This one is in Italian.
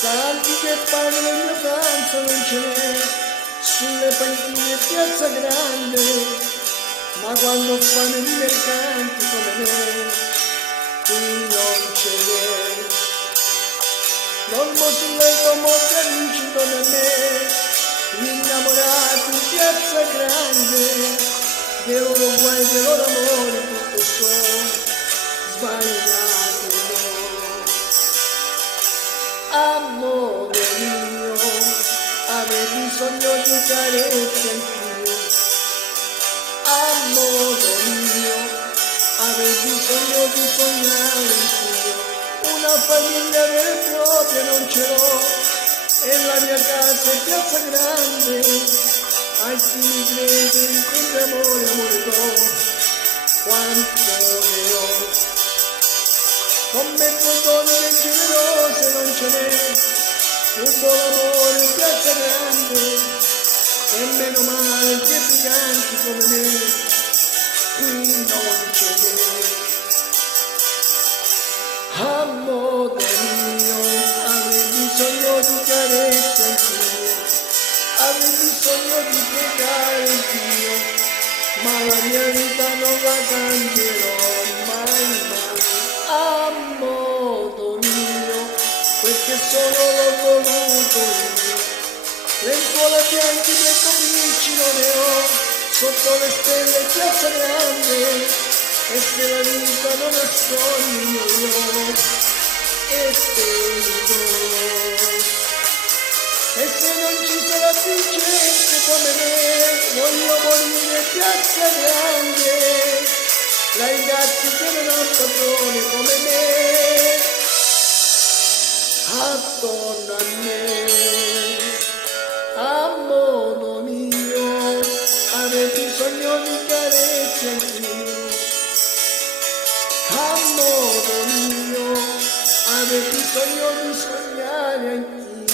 Salvi che pane nel mio pranzo non ce n'è, sulle panchine piazza grande, ma quando ho fame di mercanti come me, qui non ce n'è. Dormo sul letto molti amici come me, gli innamorati in piazza grande, dei loro guai, dei loro amori, tutto sto sbagliato. Amore mio, avevi bisogno di carezze anch'io. Amore mio, avevi bisogno di sognare anch'io. Una famiglia vera e propria non ce l'ho, e la mia casa è piazza grande. A chi mi crede in quell'amore, amore tuo, quanto ne ho. Come due donne generose non ce n'è, un buon amore in piazza grande, e meno male che briganti come me, qui non ce n'è. Amore mio, avevi bisogno di carezze anch'io, avevi bisogno di pregare anch'io, ma la mia vita non la cambierò mai mai. Amore mio, perché solo l'ho voluto io, lenzuola bianche dei capricci non ne ho, sotto le stelle piazza grande. E se la vita non è sogno io, e spero. E se non ci sarà più gente come me, voglio morire in piazza grande, tra i gatti che non hanno padrone come me, attorno a me. Amore mio, avevi bisogno di carezze anch'io. Amore mio, avevi bisogno di sognare anch'io.